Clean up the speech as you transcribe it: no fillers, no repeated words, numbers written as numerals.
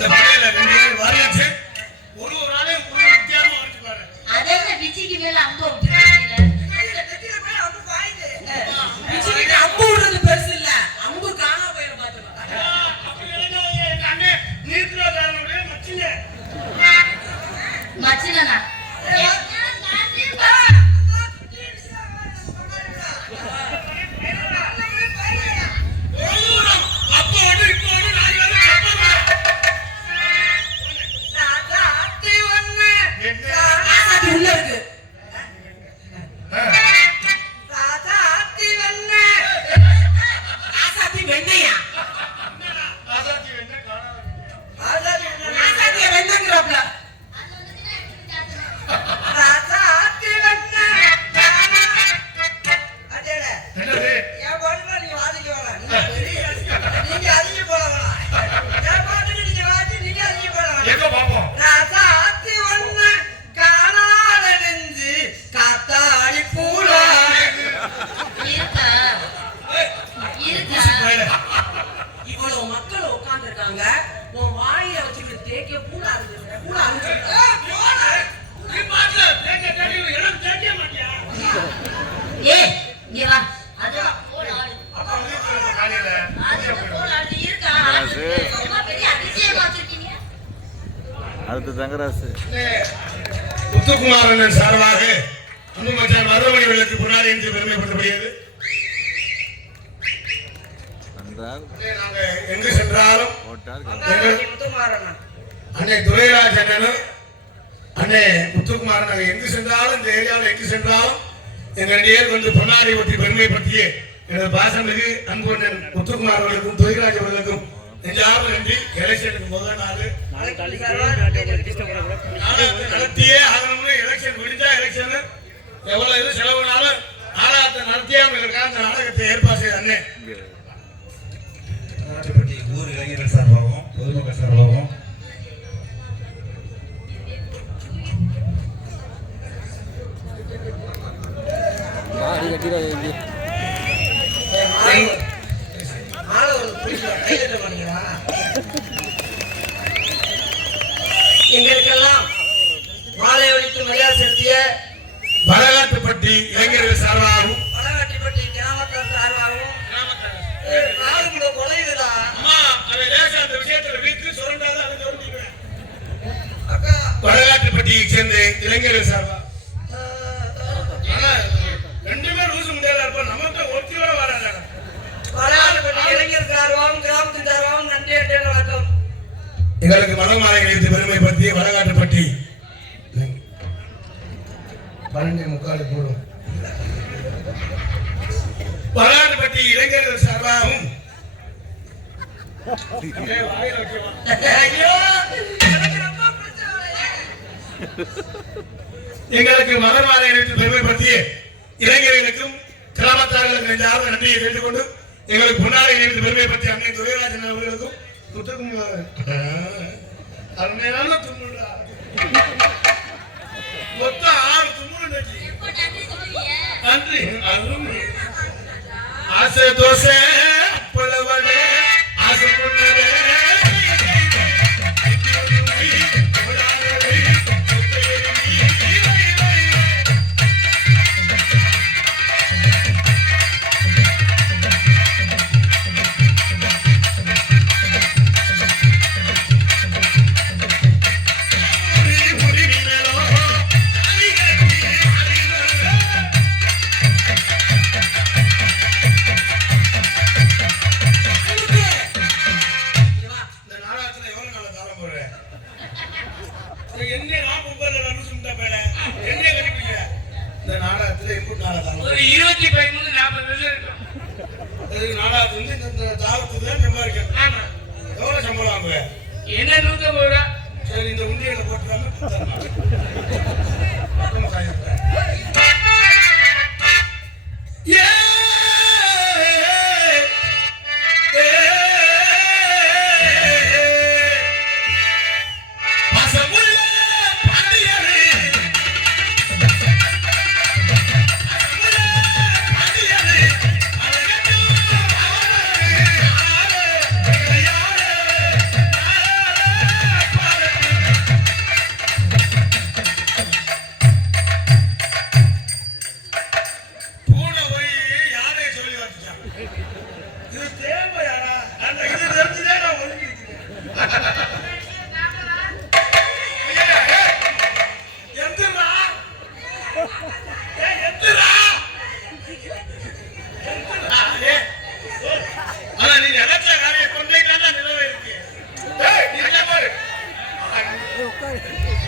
இந்த படையில 2 பேர் வரலச்சு ஒரு நாளையும் ஒரு வித்தியாசமா வந்து பாரு. அதே பிச்சிக்கு மேல அம்பு விட்டுட்டீங்க. பிச்சிக்கு மேல அம்பு பாயுது. பிச்சிக்கு அம்பு விடுறது பெருசு இல்ல. அம்பு காணா போயிர பாத்துக்க. அப்படி என்னங்க கண்ணே நீர்க்குறதானோட மச்சினே. மச்சினனா? அடுத்து தங்கராசு முத்துக்குமாரன் சார்பாக அன்பு மச்சான் மருதமணி வெள்ளக்கு புனாரி என்று பெருமைப்படுத்தப்படுகிறது. நாங்க எங்கு சென்றாலும் அன்னை துரைராஜ் அண்ணனும் அன்னை முத்துக்குமாரன் நாங்க எங்கு சென்றாலும் இந்த ஏரியாவில் எங்கு சென்றாலும் எங்க 2 பேர் வந்து பொன்னாரி பற்றி பெருமைப்படுத்திய எனது பாசமிகு அன்பு அண்ணன் முத்துக்குமார் அவர்களுக்கும் துரைராஜ் அவர்களுக்கும் நெஞ்சார்ந்த நன்றி. எலெக்ஷனுக்கு முதல் நாள் நடத்தியே ஆகணும்னு எலெக்ஷன் முடிஞ்சா எலெக்ஷன் எவ்வளவு இது செலவுனாலும் ஆராயத்தை நடத்தியாம இருக்காங்க. அந்த நாடகத்தை ஏற்பாடு செய்த அண்ணே நாட்டுப்பட்டி ஊர் இளைஞர்கள் சார்பாகவும் பொதுமக்கள் சார்பாகவும் எங்களுக்கெல்லாம் மாலை ஒழித்து மரியாதை செலுத்திய பலகாட்டுப்பட்டி இளைஞர்கள் சார்பாகவும் பலகாட்டுப்பட்டி கிராமத்தார் சார்பாகவும் கொலையுதா அந்த விஷயத்துல வீட்டு சுரண்டாதான் பலகாட்டுப்பட்டியை சேர்ந்த இளைஞர்கள் சார்பா 2 பேர் ஊசு முடியாத இருப்போம். நமக்கு ஒத்தியோட வராங்க. பலகாட்டுப்பட்டி இளைஞர் சார்பாகவும் கிராமத்தின் சார்பாகவும் நன்றி வணக்கம். எங்களுக்கு மனமாலை எழுத்து பெருமைப்படுத்தி வடகாட்டுப்பட்டி 12:45 போடும் வடகாட்டுப்பட்டி இளைஞர்கள் சார்பாகவும் எங்களுக்கு மனமாலை எழுத்து பெருமைப்படுத்திய இளைஞர்களுக்கும் கிராமத்தார்களுக்கும் நெஞ்சார்ந்த நன்றியை தெரிந்து கொண்டு எங்களுக்கு பொன்னாலை எழுத்து பெருமைப்படுத்திய அன்னை துரைராஜன் அவர்களுக்கும் அருமையான தும்முடா மொத்தம் 6 தும்முடு நன்றி. ஆசை தோசை அப்பளவடை ஆசை பொண்ணு என்ன 150 ரூபா சரி இந்த உண்டியல போட்டுறாம பாரு